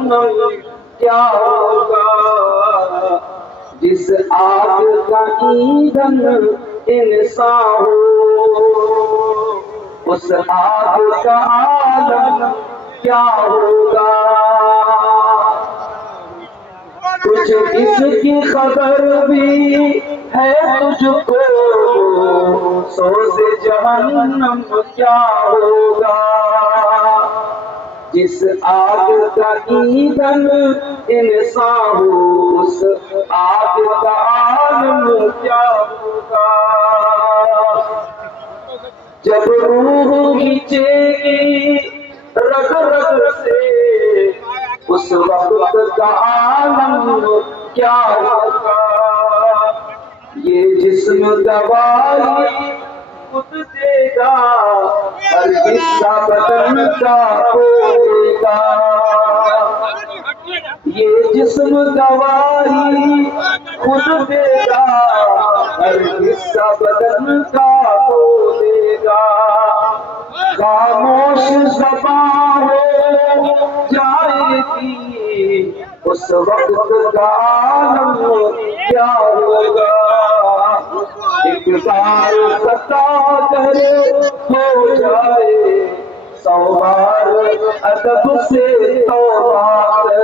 جہنم کیا ہوگا؟ جس آگ کا ایندھن انسان ہو اس آگ کا عالم کیا ہوگا؟ کچھ اس کی خبر بھی ہے تجھ کو سوز جہنم کیا ہوگا؟ جس آگ کا ایندھن انسان ہو اس آگ کا عالم کیا ہوگا؟ جب روح کھینچے گی رگ رگ سے اس وقت کا عالم کیا ہوگا؟ یہ جسم دوائی خود دے گا ہر حصہ بدن کا کھولے گا۔ یہ جسم دوائی خود دے گا ہر حصہ بدن کا کھولے گا۔ خاموش زبان ہو جائے گی اس وقت کا عالم کیا ہوگا؟ ایک بار خطا گر ہو جائے سو بار ادب سے توبہ کر۔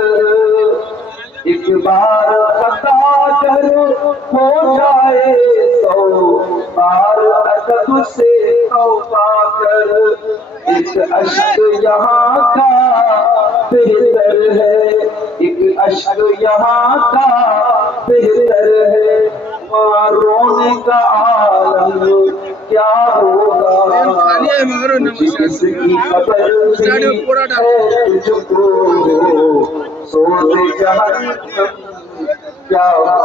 ایک بار خطا گر ہو جائے سو بار ادب سے توبہ کر۔ ایک اشک یہاں کا بہتر ہے ایک اشک یہاں کا بہتر ہے وہاں رونے کا عالم کیا ہوگا؟ جس کی خبر بھی ہے تجھ کو سوز جہنم کیا ہوگا؟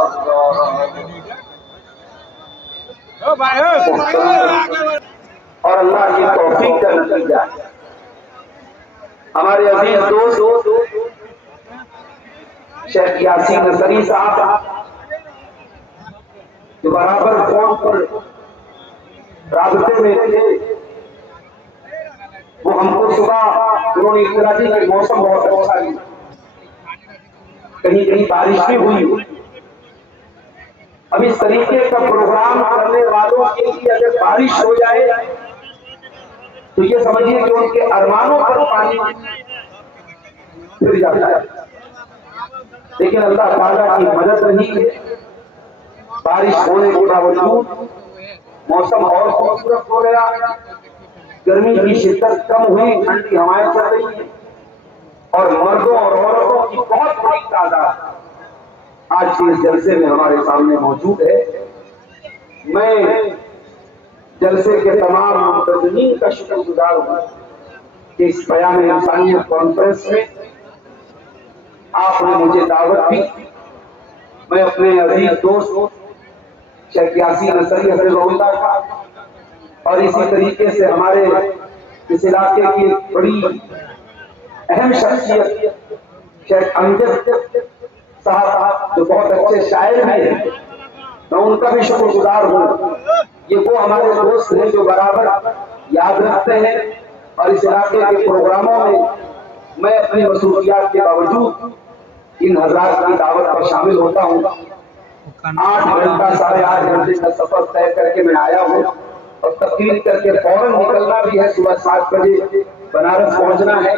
اور اللہ کی توفیق کا نتیجہ ہمارے عزیز دوست شیخ یاسین نصری صاحب جو برابر فون پر رابطے میں تھے، وہ ہم کو صبح انہوں نے اطلاع دی کہ موسم بہت اچھا ہے، کہیں کہیں بارش بھی ہوئی۔ اب اس طریقے کا پروگرام کرنے والوں کے لیے اگر بارش ہو جائے تو یہ سمجھیے کہ ان کے ارمانوں پر پانی پھر جاتا ہے، لیکن اللہ تعالیٰ کی مدد نہیں ہے۔ بارش ہونے کے باوجود موسم اور خوبصورت ہو گیا، گرمی کی شدت کم ہوئی، ٹھنڈی ہوائیں چل رہی ہیں، اور مردوں اور عورتوں کی بہت بڑی تعداد آج کے اس جلسے میں ہمارے سامنے موجود ہے۔ میں جلسے کے تمام منتظمین کا شکر گزار ہوں کہ اس پیام انسانیت کانفرنس میں آپ نے مجھے دعوت دی۔ میں اپنے عزیز دوست شیخ یاسین نصری حفظہ اللہ کا اور اسی طریقے سے ہمارے اس علاقے کی بڑی اہم شخصیت شیخ امجد صاحب جو بہت اچھے شاعر بھی ہیں، میں ان کا بھی شکر گزار ہوں۔ یہ وہ ہمارے دوست ہیں جو برابر یاد رکھتے ہیں، اور اس علاقے کے پروگراموں میں اپنی مصروفیات کے باوجود ان حضرات کی دعوت پر شامل ہوتا ہوں۔ 8 گھنٹہ 8.5 گھنٹے کا سفر طے کر کے میں آیا ہوں، اور تقریر کر کے فوراً نکلنا بھی ہے، صبح 7 بجے بنارس پہنچنا ہے۔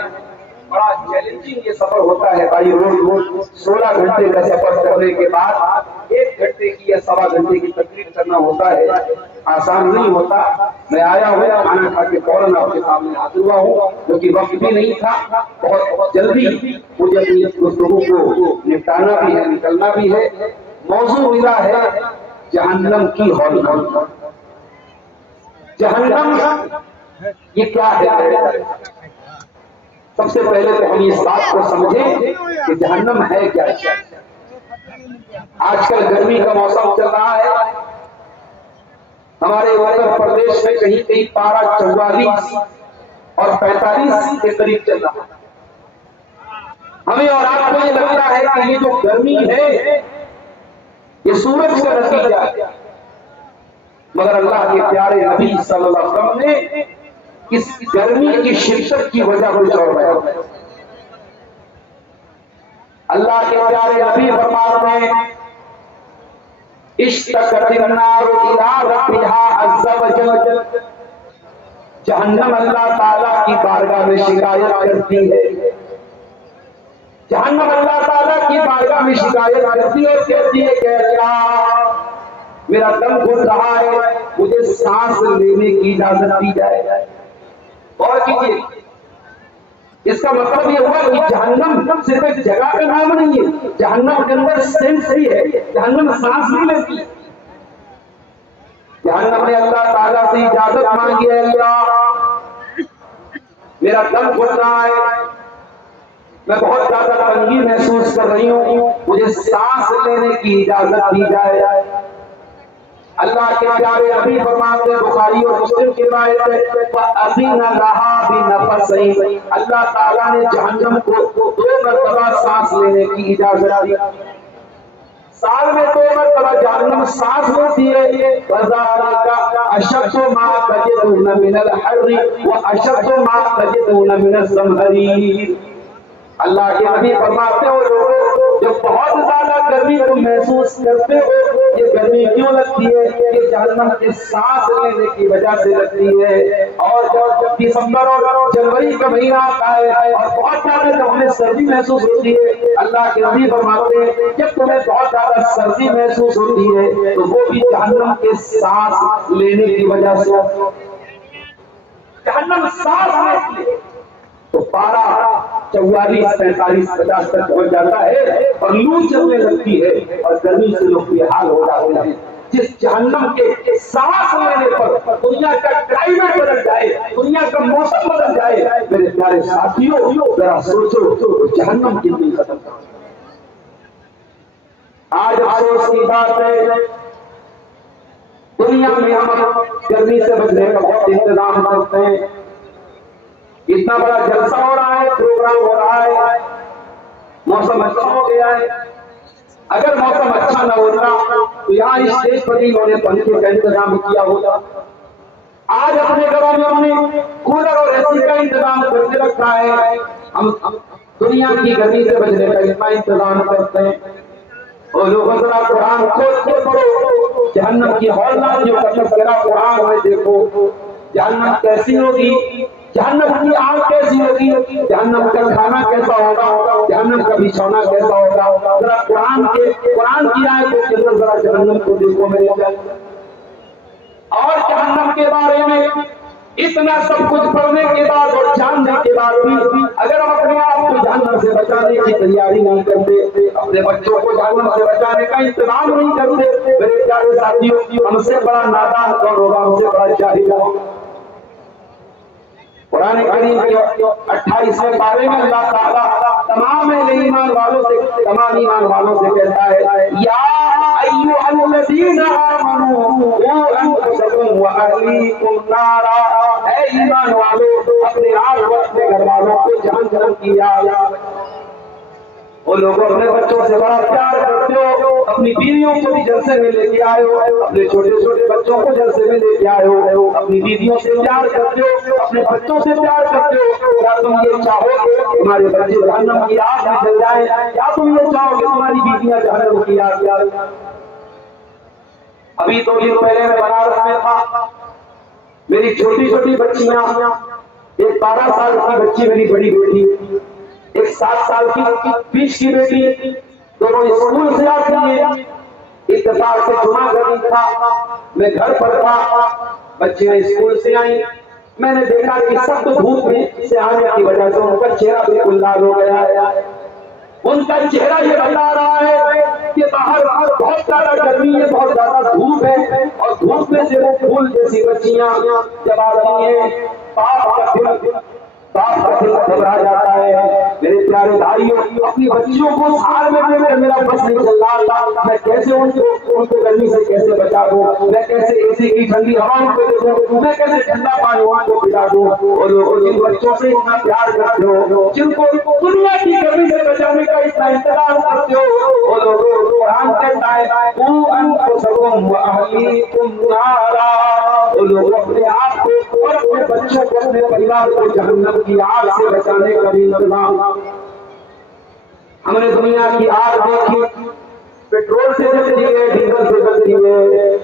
بڑا چیلنجنگ یہ سفر ہوتا ہے بھائی، روز 16 گھنٹے کا سفر کرنے کے بعد 1 گھنٹے کی یا 1.25 گھنٹے کی تقریر کرنا ہوتا ہے، آسان نہیں ہوتا۔ میں آیا ہوں، کھانا کھا کے فوراً آپ کے سامنے حاضر ہوا ہوں، کیونکہ وقت بھی نہیں تھا، بہت جلدی مجھے اپنی گفتگو کو نپٹانا بھی ہے، نکلنا بھی ہے۔ موضوع ملا ہے جہنم کی ہول۔ جہنم یہ کیا ہے؟ سب سے پہلے تو ہم اس بات کو سمجھیں کہ جہنم ہے کیا۔ آج کل گرمی کا موسم چل رہا ہے، ہمارے اتر پردیش میں کہیں کہیں پارہ 44 اور 45 کے قریب چل رہا ہے۔ ہمیں اور آپ کو یہ لگتا ہے کہ یہ جو گرمی ہے یہ سورج کا نتیجہ ہے، مگر اللہ کے پیارے نبی صلی اللہ علیہ وسلم نے اس گرمی کی شدت کی وجہ کو اور بیان کیا۔ اللہ کے پیارے نبی فرماتے ہیں اشتقت النار الى ربها عز وجل، جہنم اللہ تعالیٰ کی بارگاہ میں شکایت کرتی ہے، جہنم اللہ تعالیٰ کی بارگاہ میں شکایت کرتی ہے اور کہتی ہے کہ اللہ میرا دم گھٹ رہا ہے، مجھے سانس لینے کی اجازت دی جائے۔ اور کیجیے، اس کا مطلب یہ ہوا کہ جہنم صرف ایک جگہ کا نام نہیں ہے، جہنم کے اندر سینس بھی ہے، جہنم سانس بھی لیتی ہے۔ جہنم نے اللہ تعالیٰ سے اجازت مانگی ہے، اللہ میرا دم گھٹ رہا ہے، میں بہت زیادہ تنگی محسوس کر رہی ہوں، مجھے سانس لینے کی اجازت دی جائے۔ اللہ کے پیارے نبی فرماتے ہیں، بخاری اور مسلم کی روایت ہے، فَأَذِنَ لَهَا بِنَفَسَيْنِ، اللہ تعالیٰ نے جہنم کو 2 مرتبہ سانس لینے کی اجازت دی۔ سال میں 2 مرتبہ جہنم سانس لیتی ہے۔ وَذَلِكَ أَشَدُّ مَا تَجِدُونَ مِنَ الْحَرِّ وَأَشَدُّ مَا تَجِدُونَ مِنَ الزَّمْهَرِيرِ۔ اللہ کے نبی فرماتے ہو لوگوں، جب بہت زیادہ گرمی کو محسوس کرتے ہو، یہ گرمی کیوں لگتی ہے؟ یہ جہنم کے سانس لینے کی وجہ سے لگتی ہے۔ اور جب دسمبر اور جنوری کا مہینہ آتا ہے اور بہت زیادہ جب ہمیں سردی محسوس ہوتی ہے، اللہ کے نبی فرماتے ہیں جب تمہیں بہت زیادہ سردی محسوس ہوتی ہے تو وہ بھی جہنم کے سانس لینے کی وجہ سے، جہنم سانس لیتی ہے تو پارا 44 45 50 تک پہنچ جاتا ہے اور لو چلنے لگتی ہے اور گرمی سے لوگ بے حال ہو جاتے ہیں۔ جس جہنم کے سانس لینے پر دنیا کا کلائمیٹ بدل جائے، دنیا کا موسم بدل جائے، میرے پیارے ساتھیوں ذرا سوچو جہنم کتنی ختم۔ آج افسوس کی بات ہے دنیا میں ہم گرمی سے بچنے کا بہت انتظام کرتے ہیں، اتنا بڑا جلسہ ہو رہا ہے، پروگرام ہو رہا ہے، موسم اچھا ہو گیا ہے۔ اگر موسم اچھا نہ ہوتا تو یہاں اسٹیج پر ہی انہوں نے پنکھے کا انتظام کیا ہوگا۔ آج اپنے گھروں میں انہوں نے کولر اور اے سی کا انتظام کر کے رکھا ہے، ہم دنیا کی گرمی سے بچنے کا اتنا انتظام کرتے ہیں۔ اور لوگوں ذرا قرآن کھول کے پڑھو، جہنم کی ہولناک جو تذکرہ قرآن میں دیکھو، جہنم کیسی ہوگی، جہنم کی آگ کیسی ہوگی، جہنم کا کھانا کیسا ہوگا، جہنم کا بچھونا کیسا ہوگا۔ ذرا قرآن کی آیتوں کے اندر ذرا جہنم کو دیکھو میرے پیارے۔ اور جہنم کے بارے میں اتنا سب کچھ پڑھنے کے بعد اور جاننے کے بعد بھی اگر ہم اپنے آپ کو جہنم سے بچانے کی تیاری نہیں کرتے، اپنے بچوں کو جہنم سے بچانے کا انتظام نہیں کرتے، میرے پیارے ساتھیوں ہم سے بڑا نادان کون ہوگا، ہم سے بڑا جاہل ہوگا۔ قرآن کریم کے 28ویں پارے میں اللہ تعالیٰ تمام ایمان والوں سے کہتا ہے، یا ایھا الذین آمنوا قوا انفسکم واہلیکم نارا، اے ایمان والو اپنے آپ اور اپنے گھر والوں کو جہنم کی آگ۔ وہ لوگ اپنے بچوں سے بڑا پیار کرتے ہو، اپنی بیویوں کو بھی جلسے میں لے کے آئے ہو، اپنے چھوٹے چھوٹے بچوں کو جلسے میں لے کے آئے ہو، اپنی بیویوں سے پیار کرتے ہو، اپنے بچوں سے پیار کرتے ہو۔ کیا تم یہ چاہو گے تمہارے بچے جہنم کی آگ میں جل جائیں؟ کیا تم یہ چاہو گے تمہاری بیویاں جہنم کی آگ میں جل جائیں؟ ابھی 2 دن پہلے میں بنارس میں تھا، میری چھوٹی چھوٹی بچیاں، ایک 12 سال کی بچی میری بڑی بیٹی، ایک 7 سال کی بیچ کی بیٹی، دونوں اسکول سے آتی ہیں۔ اتفاق سے جمعہ کا دن تھا، میں گھر پر تھا، بچیاں اسکول سے آئیں، میں نے دیکھا کہ سخت دھوپ میں سے آنے کی وجہ سے ان کا چہرہ بالکل لال ہو گیا ہے۔ ان کا چہرہ یہ بتا رہا ہے کہ باہر بہت زیادہ گرمی ہے، بہت زیادہ دھوپ ہے، اور دھوپ میں سے وہ پھول جیسی بچیاں جب آتی ہیں باپ کا دل گھبرا جاتا ہے۔ میرے پیارے بھائیوں، اپنی بچیوں کو سال میں دے کر میرا بس نہیں چل رہا تھا، میں کیسے ان کو گرمی سے کیسے بچا دوں، میں کیسے اے سی کی ٹھنڈی ہواؤں کو دے دوں، میں کیسے ٹھنڈا پانی ان کو پلا دوں۔ اور لوگوں جن بچوں سے اتنا پیار کرتے ہو، جن کو دنیا کی گرمی سے بچانے کا اتنا انتظام کرتے ہو، وہ لوگوں قرآن کہتا ہے قوا انفسکم واہلیکم نارا، وہ لوگ اپنے آپ کو اور اپنے بچوں کو اپنے پریوار کو جہنم کی آگ سے بچانے کا بھی انتظام۔ ہم نے دنیا کی آگ دیکھی، پیٹرول سے جلتی ہے، ڈیزل سے جلتی ہے،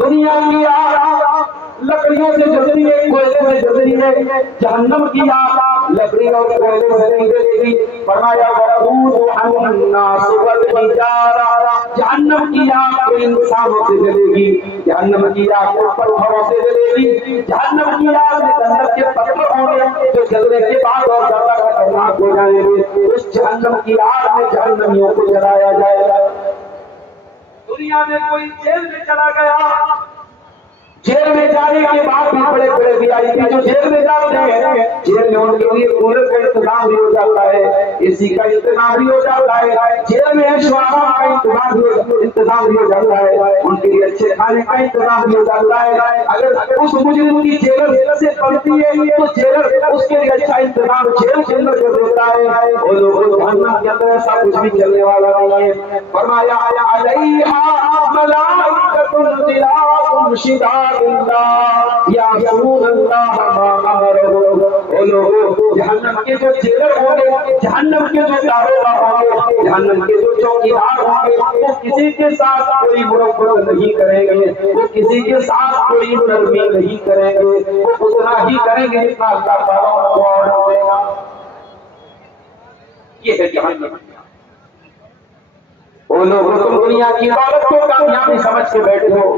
دنیا کی آگ لکڑیوں سے جلتی ہے، کوئلے سے جلتی ہے، جہنم کی آگ لکڑی اور کوئلے سے نہیں جلے گی۔ فرمایا وقودها الناس والحجارہ، جہنم کی آگ کو انسانوں سے جلے گی، جہنم کی آگ کو پتھروں سے جلے گی، جہنم کی آگ میں جنت کے پتھر ہوں گے جو جلنے کے بعد اور زیادہ خطرناک ہو جائیں گے، اس جہنم کی آگ میں جہنمیوں کو جلایا جائے گا۔ دنیا میں کوئی جیل میں چلا گیا، جیل میں جانے کے بعد بھی بڑے بڑے وی آئی پی جو جیل میں جاتے ہیں، جیل میں ان کے لیے کولر کا انتظام بھی ہو جاتا ہے، اے سی کا انتظام بھی ہو جاتا ہے، جیل میں شوارا کا انتظام بھی ہو جاتا ہے، ان کے لیے اچھے کھانے کا انتظام بھی ہو جاتا ہے۔ اگر اس مجرم کی جیلر سے بنتی ہے تو جیلر اس کے لیے اچھا انتظام جیل کے اندر کر دیتا ہے۔ وہ لوگ جہنم کے اندر ایسا کچھ بھی چلنے والا نہیں ہے۔ فرمایا علیہا ملائکۃ غلاظ شداد یعصون اللہ ما امرهم۔ وہ لوگ جہنم کے جو جیلر ہوں گے، جہنم کے جو داروغہ ہوں گے، جہنم کے جو چوکیدار ہوں گے، وہ کسی کے ساتھ کوئی مرفت نہیں کریں گے، وہ کسی کے ساتھ کوئی نرمی نہیں کریں گے، وہ اتنا ہی کریں گے جتنا اللہ تعالیٰ کو آرڈر دے گا۔ یہ ہے جہنم۔ وہ لوگ تم دنیا کی دولت کو کامیابی سمجھ کے بیٹھے ہو،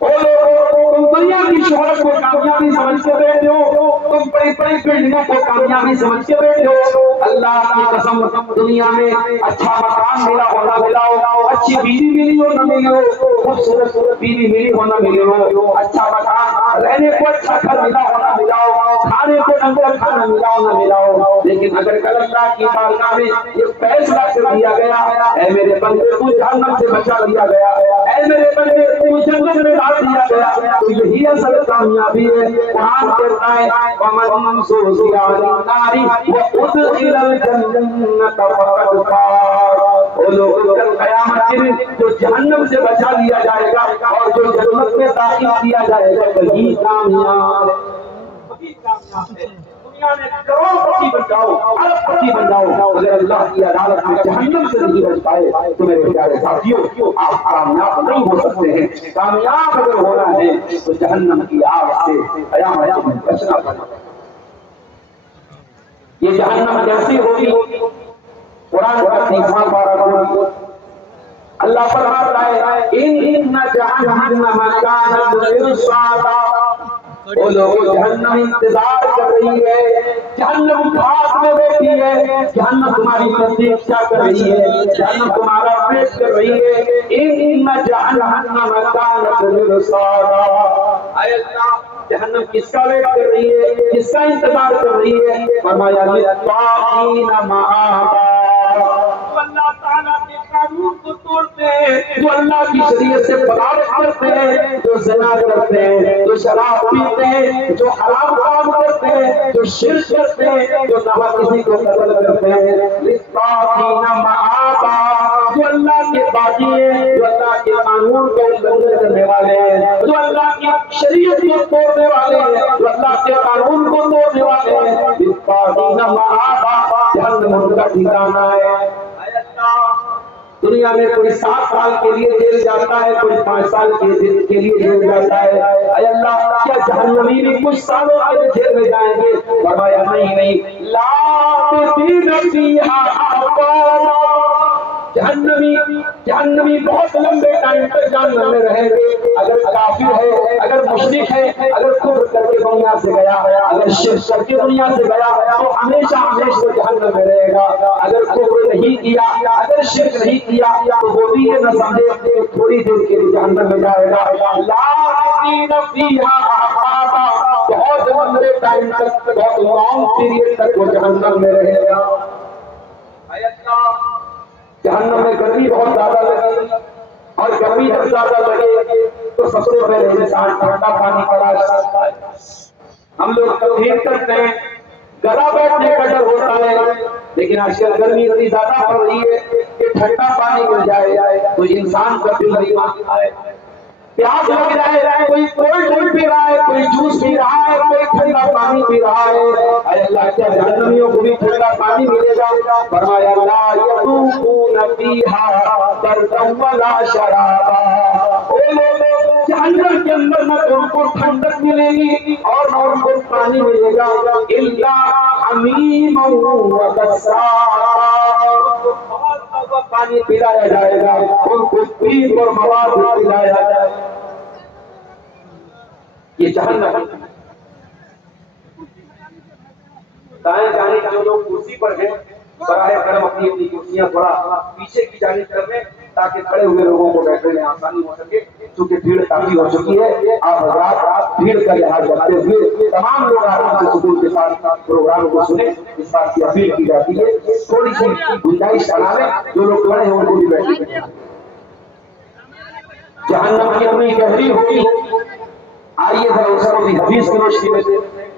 وہ لوگ تم دنیا کی شہرت کو کامیابی سمجھ کے بیٹھے ہو، تم بڑی بڑی بلڈنگوں کو کامیابی سمجھ کے بیٹھے ہو۔ اللہ کی قسم دنیا میں اچھا مکان ملا ہو نہ ملا ہو، اچھی بیوی ملی ہو نہ ملی ہو، خوبصورت بیوی ملی ہو نہ ملی ہو، اچھا مکان رہنے کو اچھا گھر ملا ہو نہ ملا ہو، کھانے کو ڈھنگ کا کھانا ملا ہو نہ ملا ہو، لیکن اگر کل اللہ کی بارگاہ میں یہ فیصلہ کر دیا گیا اے میرے بندے کو جہنم سے بچا دیا گیا، اے میرے بندے کو جنت میں ڈال دیا گیا، تو یہی اصل کامیابی ہے۔ قرآن کہتا ہے وَمَنْ زُحْزِحَ عَنِ النَّارِ وَأُدْخِلَ الْجَنَّةَ فَقَدْ فَازَ۔ وہ لوگ کل قیامت کے دن جو جہنم سے بچا لیا جائے گا اور جو جنت میں داخل کیا جائے گا وہی کامیاب ہے، وہی کامیاب ہے۔ دنیا میں کروڑ پتی بن جاؤ، ارب پتی بن جاؤ، اگر اللہ کی عدالت میں جہنم سے نہیں بچ پائے تو میرے پیارے ساتھیوں آپ کامیاب نہیں ہو سکتے ہیں۔ کامیاب اگر ہونا ہے تو جہنم کی آگ سے قیامت میں بچنا پڑے۔ یہ جہنم کیسی ہوگی؟ قرآن کا 30واں پارہ اللہ فرماتا ہے ان جہنم کانت مرصادا۔ وہ لوگ جہنم انتظار کر رہی ہے، جہنم بھاگ میں بیٹھی ہے، جہنم تمہاری تصدیق کر رہی ہے، جہنم تمہارا پیش کر رہی ہے۔ ان جہنم کانت مرصادا۔ اے اللہ جہنم کس کا ویٹ کر رہی ہے، کس کا انتظار کر رہی ہے؟ فرمایا للطاغین مآبا۔ جو اللہ تعالیٰ کے قانون کو توڑتے ہیں، جو اللہ کی شریعت سے بغاوت کرتے ہیں، جو زنا کرتے ہیں، جو شراب پیتے ہیں، جو حرام کام کرتے ہیں، جو شرک کرتے ہیں، جو نہ کسی کو قتل کرتے ہیں، للطاغین مآبا۔ جو اللہ کے باغی ہیں، جو اللہ کے قانون کو النگھن کرنے والے ہیں، جو اللہ کی شریعت کو توڑنے والے ہیں، جو اللہ کے قانون کو توڑنے والے ہیں، للطاغین مآبا، جہنم ان کا ٹھکانہ ہے۔ اے اللہ دنیا میں کوئی 7 سال کے لیے جیل جاتا ہے، کوئی 5 سال کے لیے جیل جاتا ہے۔ اے اللہ کیا جہنمی بھی کچھ سالوں کے لیے جیل میں جائیں گے؟ فرمایا نہیں، لابثین فیہا احقابا۔ جہنمی بہت لمبے ٹائم تک جہنم میں رہیں گے۔ اگر کافر ہے، اگر مشرک ہے، اگر کفر کر کے دنیا سے گیا، اگر شرک کر کے دنیا سے گیا تو ہمیشہ ہمیشہ جہنم میں رہے گا۔ اگر کفر نہیں کیا، اگر شرک نہیں کیا تو وہ بھی یہ نہ سمجھے کہ تھوڑی دیر کے لیے جہنم میں جائے گا۔ لابثین فیہا احقابا، بہت لمبے ٹائم تک، بہت لانگ پیریڈ تک وہ جہنم میں رہے گا۔ اے اللہ جہنم میں گرمی بہت زیادہ لگے، اور گرمی جب زیادہ لگے تو سب سے پہلے انسان ٹھنڈا پانی تلاش کرتا ہے۔ ہم لوگ تفہیم کرتے ہیں گلا بیٹھنے کا ڈر ہوتا ہے، لیکن آج کل گرمی اتنی زیادہ پڑ رہی ہے کہ ٹھنڈا پانی مل جائے تو انسان کا دل نہیں مانتا ہے۔ پیاس لگ جائے، کوئی کولڈ ڈرنک پی رہا ہے، کوئی جوس پی رہا ہے، کوئی ٹھنڈا پانی پی رہا ہے، اے اللہ کیا جہنمیوں کو بھی ٹھنڈا پانی ملے گا؟ فرمایا لا یذوقون فیہا بردا ولا شرابا، اے لوگوں جہنم کے اندر نہ ان کو ٹھنڈک ملے گی اور نہ ان کو پانی ملے گا، الا حمیما وغساقا، پانی پلایا جائے گا، ان کو پیپ اور مواد پلایا جائے گا۔ یہ جہنم دائیں جانے جو لوگ کرسی پر ہیں براہ کرم اپنی اپنی کرسیاں تھوڑا پیچھے کی جانب کر لیں تاکہ کھڑے ہوئے لوگوں کو بیٹھنے میں آسانی ہو سکے، چونکہ بھیڑ کافی ہو چکی ہے۔ آپ حضرات بھیڑ کا لحاظ رکھتے ہوئے تمام لوگ آرام سے سکون کے ساتھ پروگرام کو سنیں، اس بات کی اپیل کی جاتی ہے۔ تھوڑی سی گنجائش بنا لیں، جو لوگ کھڑے ہیں ان کو بھی بیٹھے۔ جہنم کی اپنی گہری ہوگی، آئیے ذرا اس کو بھی حدیث کی روشنی میں دیکھیں۔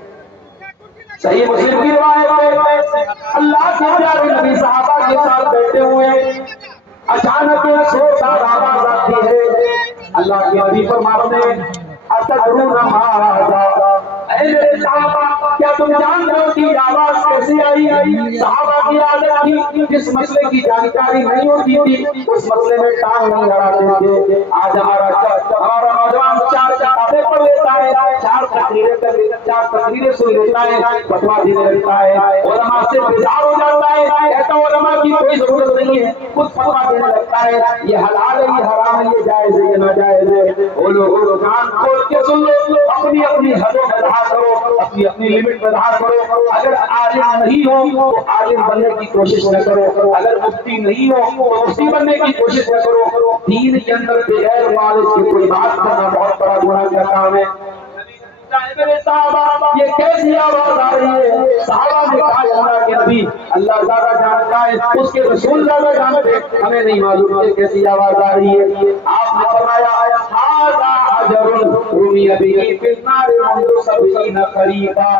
صحیح مسلم کی روایت ہے، اللہ کے پیارے نبی صحابہ کے ساتھ بیٹھے ہوئے اچانک ایک زوردار آواز آتی ہے، اللہ کے نبی فرماتے ہیں اتدرون ما ھذا، اے میرے صحابہ کیا تم جانتے ہو کہ یہ آواز کیسے آئی؟ صحابہ کی عادت تھی جس مسئلے کی جانکاری نہیں ہوتی تھی اس مسئلے میں ٹانگ نہیں اڑاتے تھے۔ آج ہمارا نوجوان چار کتابیں پڑھ لیتا ہے، چار تقریریں سن لیتا ہے، فتویٰ دینے لگتا ہے، علماء سے بیزار ہو جاتا ہے، کہتا ہے علماء کی کوئی ضرورت نہیں ہے، خود فتویٰ دینے لگتا ہے، یہ حلال ہے، یہ حرام ہے، یہ جائز ہے، یہ ناجائز ہے۔ وہ لوگ کان کھول کے سن لو، اپنی اپنی حدوں میں رہا کرو، اپنی اپنی لمٹ میں رہا کرو۔ اگر عالم نہیں ہو تو عالم بننے کی کوشش نہ کرو، اگر مفتی نہیں ہو تو مفتی بننے کی کوشش نہ کرو۔ دین کے اندر بغیر نالج کی کوئی بات کرنا بہت بڑا گناہ کا کام ہے۔ میرے صحابہ یہ کیسی آواز آ رہی ہے؟ صحابہ نے کہا اللہ کے نبی اللہ زیادہ جانتا ہے، اس کے رسول زیادہ جانتے، ہمیں نہیں معلوم کہ کیسی آواز آ رہی ہے۔ آپ نے فرمایا ھذا حجر رمی بہ فی النار منذ 70 قریبا،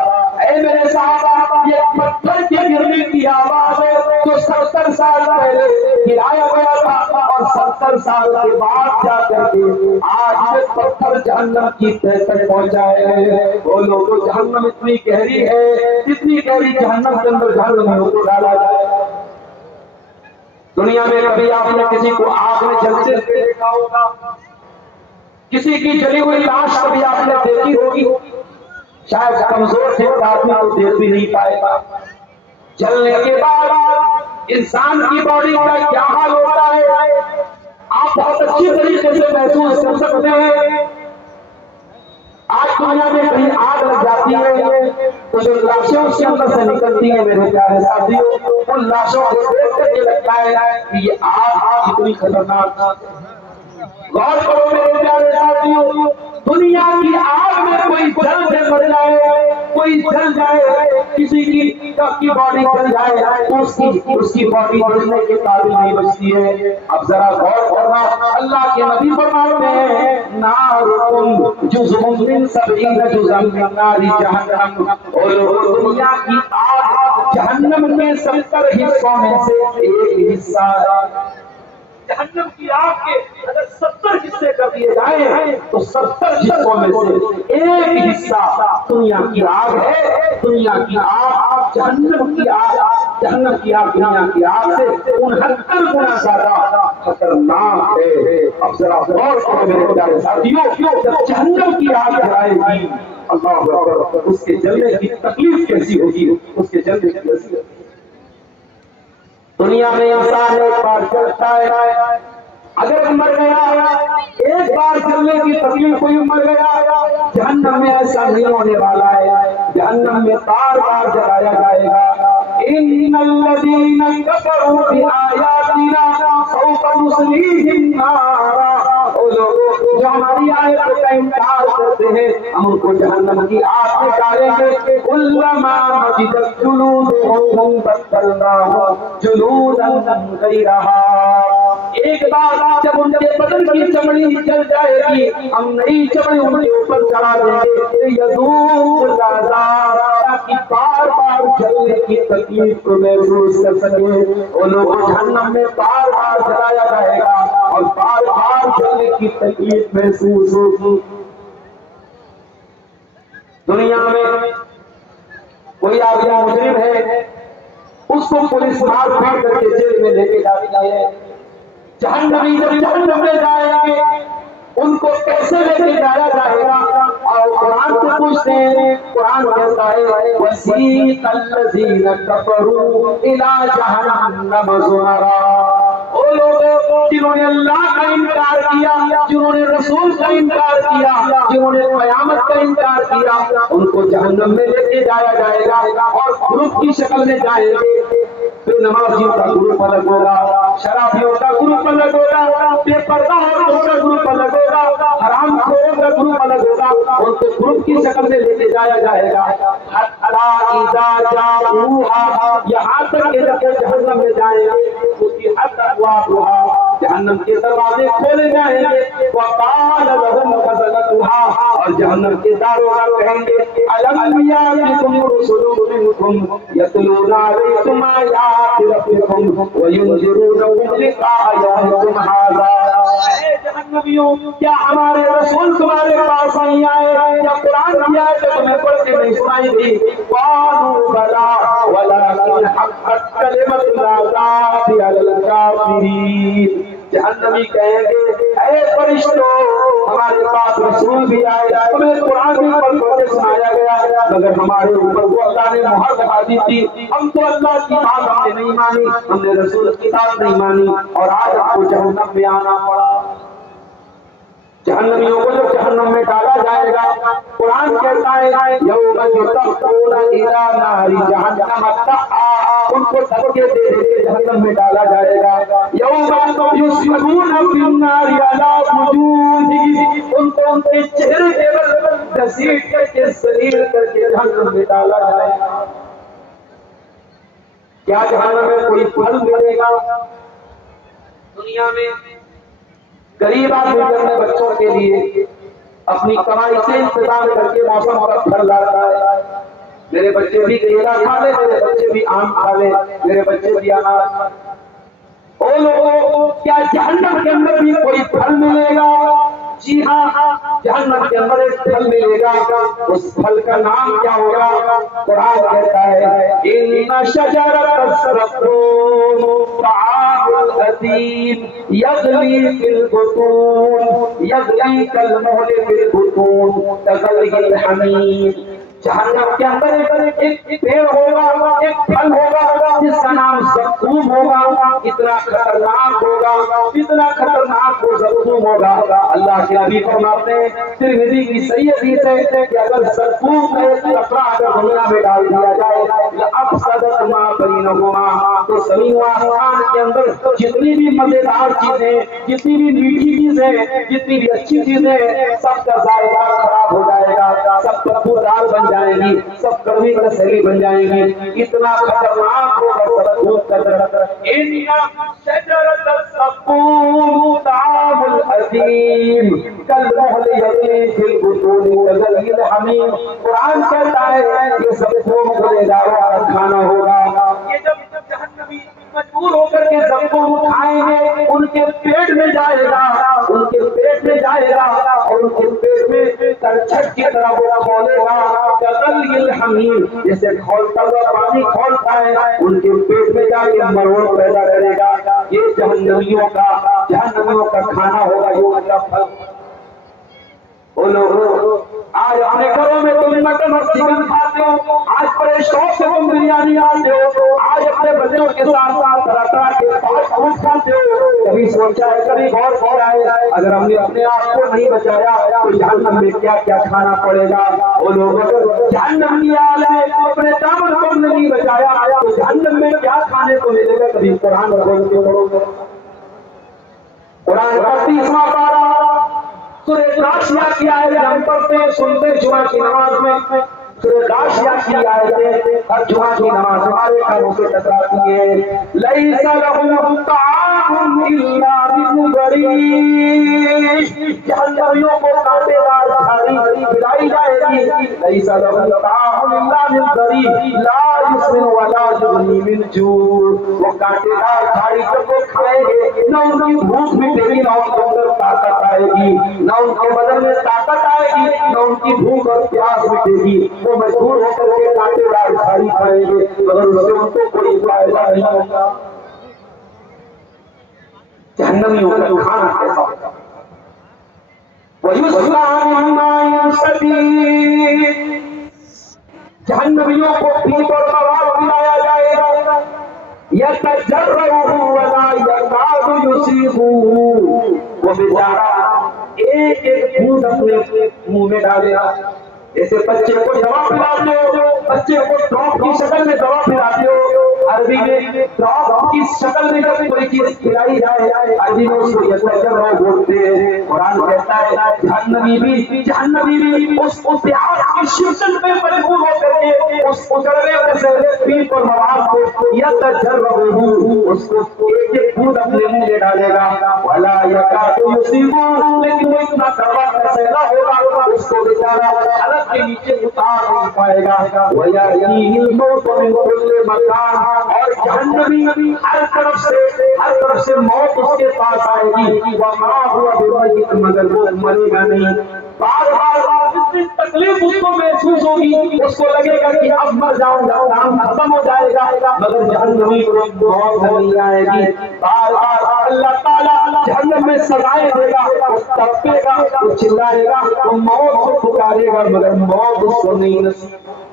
اے میرے صحابہ یہ پتھر کے گرنے کی آواز ہے جو 70 سال پہلے گرایا گیا تھا اور 70 سال کے بعد جا کر کے آج یہ پتھر جہنم کی تہ تک پہنچا ہے۔ وہ لوگوں جہنم اتنی گہری ہے، اتنی گہری جہنم کے اندر جہنمیوں کو ڈالا جائے۔ دنیا میں کبھی آپ نے کسی کو آگ میں جلتے ہوئے دیکھا ہوگا، کسی کی جلی ہوئی لاش کبھی آپ نے دیکھی ہوگی، شاید کمزور سے آدمی کو دیکھ بھی نہیں پائے گا۔ جلنے کے بعد انسان کی باڈی کا کیا حال ہوتا ہے آپ بہت اچھی طریقے سے محسوس کر سکتے ہیں۔ آج دنیا میں کہیں آگ لگ جاتی ہے تو جو لاشیں اس کے اندر سے نکلتی ہیں میرے پیارے ساتھیوں، ان لاشوں کو دیکھ کر کے لگتا ہے کہ یہ آگ اتنی خطرناک۔ غور کرو میرے پیارے ساتھیوں، دنیا کی آگ میں کوئی جل سے مر جائے، کوئی جل جائے، کسی کی باڈی جل جائے تو اس کی باڈی جلنے کے قابل نہیں بچتی ہے۔ اب ذرا غور کرنا، اللہ کے نبی فرماتے ہیں نارکم جزء من 70 جزءا من نار جہنم، اور دنیا کی آگ جہنم میں 70 حصوں میں سے ایک حصہ ہے۔ جہنم کی آگ کے اگر 70 حصے کر دیے جائیں تو 70 حصوں میں سے ایک حصہ دنیا کی آگ ہے۔ دنیا کی آگ جہنم کی آگ، جہنم کی آگ دنیا کی آگ سے 69 گنا زیادہ خطرناک ہے۔ اب ذرا غور کرو میرے پیارے ساتھیوں، جب جہنم کی آگ جلائے گی اللہ اکبر، اس کے جلنے کی تکلیف کیسی ہوگی، اس کے جلنے کی کیسی ہوگی۔ دنیا میں انسان ایک بار جلتا ہے، اگر مر گیا ایک بار جلنے کی تکلیف ہوئی مر گیا، جہنم میں ایسا نہیں ہونے والا ہے، جہنم میں بار بار جلایا جائے گا۔ ان الذین کفروا بآیاتنا سوف نصلیہم نارا، وہ لوگ جو ہماری آیتوں کا انکار کرتے ہیں ہم ان کو جہنم کی آگ میں ڈالیں گے۔ کلما نضجت جلودہم بدلناہم جلودا غیرہا، ایک بار جب ان کے بدن کی چمڑی جل جائے گی ہم نئی چمڑی ان کے اوپر چڑھا دیں گے، یذوق العذاب، تاکہ بار بار جلنے کی تکلیف کو محسوس کر سکے۔ وہ لوگ جہنم میں بار بار جلایا جائے گا اور بار بار آگ جلنے کی تکلیف محسوس ہوگی. دنیا میں کوئی آدمی مجرم ہے، اس کو پولیس مار پیٹ کر کے جیل میں لے کے جاتی ہے. جہنمی جب جہنم میں جائیں گے ان کو کیسے لے کے جایا جائے گا؟ اور قرآن سے پوچھتے ہیں، قرآن کہتا ہے وَسِيقَ الَّذِينَ كَفَرُوا إِلَىٰ جَهَنَّمَ زُمَرًا. وہ لوگ جنہوں نے اللہ کا انکار کیا، جنہوں نے رسول کا انکار کیا، جنہوں نے قیامت کا انکار کیا، ان کو جہنم میں لے کے جایا جائے گا اور گروپ کی شکل میں جائیں گے. بے نمازیوں کا گروپ الگ ہوگا، شرابیوں کا گروپ الگ ہوگا، بے پردہ عورتوں کا گروپ الگ ہوگا، حرام خوروں کا گروپ الگ ہوگا. ان کو گروپ کی شکل میں لے کے جایا جائے گا. حتی اذا جاؤہا، یہاں تک کہ جب جہنم میں جائیں گے فتحت ابوابها، جہنم کے دروازے کھولے جائیں گے. وقال لهم خزنتها، اور جہنم کے داروغ کہیں گے الم یاتکم رسل منکم یتلون علیکم آیات ربکم وینذرونکم لقاء یومکم ھذا. اے جہنمیوں، کیا ہمارے رسول تمہارے پاس نہیں آئے؟ کیا قرآن کی آیتیں تمہیں پڑھ کے نہیں سنائی دی؟ قالوا بلی ولکن حقت کلمۃ العذاب علی الکافرین. جہنمی کہیں گے اے فرشتوں، ہمارے پاس رسول بھی آئے، ہمیں قرآن بھی پڑھ کے سنایا گیا، مگر ہمارے اوپر وہ اللہ نے مہر لگا دی تھی. ہم تو اللہ کی بات ہم نے نہیں مانی، ہم نے رسول کی بات نہیں مانی، اور آج آپ کو جہنم میں آنا پڑا. جہنمیوں کو جب جہنم میں ڈالا جائے گا، قرآن کہتا ہے یوم یدعون الی نار جہنم دعا، ان کو دھکے دے دے کے جہنم میں ڈالا جائے گا. یوم یسحبون فی النار علی وجوہہم، ان کو ان کے چہرے کے بل گھسیٹ کر کے ذلیل کر کے جہنم میں ڈالا جائے گا. کیا جہنم میں کوئی پھل ملے گا؟ دنیا میں غریب آدمی اپنے بچوں کے لیے اپنی کمائی سے انتظام کر کے موسم کا پھل لاتا ہے. میرے بچے بھی کیلا کھا لے، میرے بچے بھی آم کھا لے، میرے بچے بھی انار کھا لے. او لوگوں، کیا جہنم کے اندر بھی کوئی پھل ملے گا؟ جی ہاں، جہنم کے اندر ایک پھل ملے گا. اس پھل کا نام کیا ہوگا؟ قرآن کہتا ہے ان شجرۃ الزقوم طعام الاثیم یغلی فی البطون یغلی کالمہل فی البطون کغلی الحمیم. جہنم کے اندر ایک پیڑ ہوگا، ایک پھل ہوگا جس کا نام زقوم ہوگا. اتنا خطرناک ہوگا، اتنا خطرناک وہ زقوم ہوگا. اللہ کے نبی فرماتے ہیں ترمذی کی صحیح حدیث ہے کہ اگر زقوم کا ایک قطرہ اگر دنیا میں ڈال دیا جائے لأفسدت ما بینہما، تو زمین و آسمان کے اندر جتنی بھی مزیدار چیزیں، جتنی بھی میٹھی چیزیں، جتنی بھی اچھی چیزیں، سب کا ذائقہ خراب ہو جائے گا، سب بدبودار بن جائیں گی، سب کڑوی کسیلی بن جائیں گی. اتنا خطرناک ہوگا زقوم کا درخت. ان شجرۃ الزقوم طعام الاثیم کالمہل یغلی فی البطون کغلی الحمیم. قرآن کہتا ہے یہ زقوم گنہگاروں کا کھانا ہوگا. یہ جب جہنمی مجبور ہو کر کے زقوم کھائیں گے، ان کے پیٹ میں جائے گا، ان کے پیٹ میں جائے گا، اور ان کے پیٹ میں کرچھٹ کی طرح وہ کھولے گا کغلی الحمیم، جیسے کھولتا ہوا پانی کھولتا ہے، ان کے پیٹ میں جا کے مروڑ پیدا کرے گا. یہ جہنمیوں کا کھانا ہوگا، یہ کا پھل. وہ لوگ آج اپنے گھروں میں تم مٹن اور چکن کھاتے ہو، آج بڑے شوق سے تم بریانی کھاتے ہو، آج اپنے بچوں کے ساتھ ساتھ طرح طرح کے فاسٹ فوڈ کھاتے ہو. کبھی سوچا ہے، کبھی غور کیا ہے اگر ہم نے اپنے آپ کو نہیں بچایا تو جہنم میں کیا کیا کھانا پڑے گا؟ وہ لوگ جہنم کی آل ہے، اپنے دامن کو نہیں بچایا تو جہنم میں کیا کھانے کو ملے گا؟ کبھی قرآن کھول کے پڑھو گے. قرآن کا 30واں پارہ سورہ غاشیہ کی آیتیں ہم پڑھتے ہیں سنتے جمعہ کی نماز میں. سورہ غاشیہ کی آیتیں ہر جمعہ کی نماز ہمارے کانوں سے ٹکراتی ہیں. لیس لہم طعام الا من ضریع، جہنمیوں کو کانٹے دار جھاڑی کھلائی جائے گی. لیس لہم طعام الا من ضریع لا یسمن ولا یغنی من جوع. وہ کانٹے دار جھاڑی جب وہ کھائیں گے نہ ان کی بھوک مٹے گی، نہ ان کے اندر طاقت آئے گی، نہ ان کے بدن میں طاقت آئے گی، نہ ان کی بھوک اور پیاس مٹے گی، وہ مجبور ہو کر کے کانٹے دار جھاڑی کھائیں گے مگر اس سے ان کو کوئی فائدہ نہیں ہوگا۔ جہنمیوں کا کھانا کیسا ہوگا؟ وَيُسْقَىٰ مِن مَّاءٍ صَدِيدٍ، جہنمیوں کو پیپ اور مواد پلایا جائے گا، يَتَجَرَّعُهُ وَلَا يَكَادُ يُصِيبُهُ، وہ بیچارہ ایک ایک بوند اپنے منہ میں ڈالے گا۔ جیسے بچے کو دوا پلاتے ہو، بچے کو ڈراپ کی شکل میں دوا پلاتے ہو، عربی میں ڈراپ کی شکل میں جب کوئی چیز پلائی جائے عربی میں اس کو یتجرع بولتے ہیں۔ قرآن کہتا ہے جہنمی بھی اس پیاس کی شدت میں مجبور ہو کر کے اس اجڑنے سے پیپ اور مواد کو یتجرع، اس کو ایک ایک بوند اپنے منہ میں ڈالے گا، ولا یکاد یصیبہ، لیکن وہ اتنا کڑوا پیسہ ہوگا اس کو بیچارہ حلق کے نیچے اتار نہیں پائے گا۔ وَيَأْتِيهِ الْمَوْتُ مِنْ كُلِّ مَكَانٍ، اور جہنمی ہر طرف سے موت اس کے پاس آئے گی، وَمَا هُوَ بِمَيِّتٍ، مگر وہ مرے گا نہیں۔ بار اتنی تکلیف اس کو محسوس ہوگی، اس کو لگے گا کہ اب مر جاؤں گا، کام ختم ہو جائے گا، مگر جہنمی کو موت نہیں آئے گی۔ بار اللہ تعالیٰ جہنم میں سزائیں دے گا، وہ تڑپے گا، وہ چلائے گا، وہ موت کو پکارے گا مگر موت اس کو نہیں نصیب ہوگی۔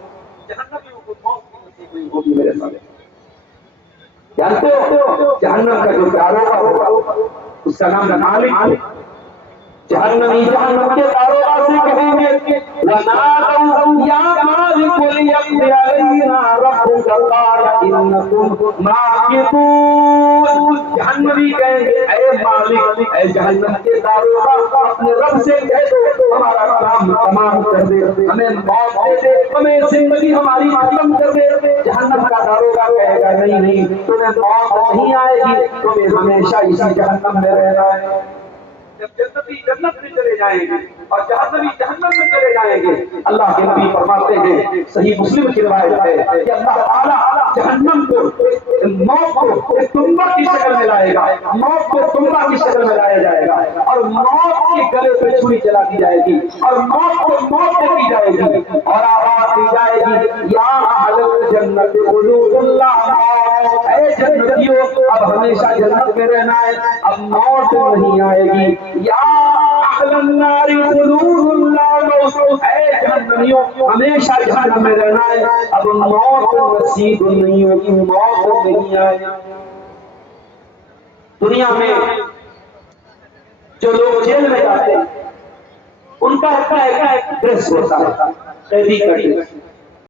جہنمیوں کو موت نصیب نہیں ہوگی میرے سامنے۔ جانتے ہو جہنم کا جو داروغہ ہوگا اس کا نام مالک، جہنمی جہنم کے داروغہ سے کہیں گے وَنَادَوْا يَا مَالِكُ لِيَقْضِيَ عَلَيْنَا رَبُّكَ قَالَ إِنَّكُمْ مَاكِثُونَ، جہنمی کہیں گے اے مالک، اے جہنم کے داروغہ اپنے رب سے کہہ دو ہمارا کام تمام کر دے، ہمیں موت دے دے، ہمیں زندگی ہماری ختم کر دے۔ جہنم کا داروغہ کہے گا نہیں، تمہیں موت نہیں آئے گی، تمہیں ہمیشہ اسی جہنم میں رہنا ہے۔ جب جنتی جنت میں چلے جائیں گے اور جہنمی جہنم میں چلے جائیں گے، اللہ کے نبی فرماتے ہیں، صحیح مسلم کی روایت ہے کہ اللہ تعالیٰ جہنم کو موت کو ایک تنبا کی شکل میں لائے گا، موت کو تنبا کی شکل میں لایا جائے گا اور موت کے گلے پہ چھری چلا دی جائے گی اور موت کو موت دے دی جائے گی اور آواز دی جائے گی یا اہل الجنت خلود اللہ، اے جنتیوں اب ہمیشہ جنت میں رہنا ہے، اب موت نہیں آئے گی۔ یا اہل النار خلود اللہ، اے جہنمیوں ہمیشہ جہنم میں رہنا ہے، اب موت نصیب نہیں ہوگی، موت نہیں آئے گی۔ دنیا میں جو لوگ جیل میں جاتے ہیں ان کا ایک ڈریس ہوتا ہے، قیدی کا ڈریس،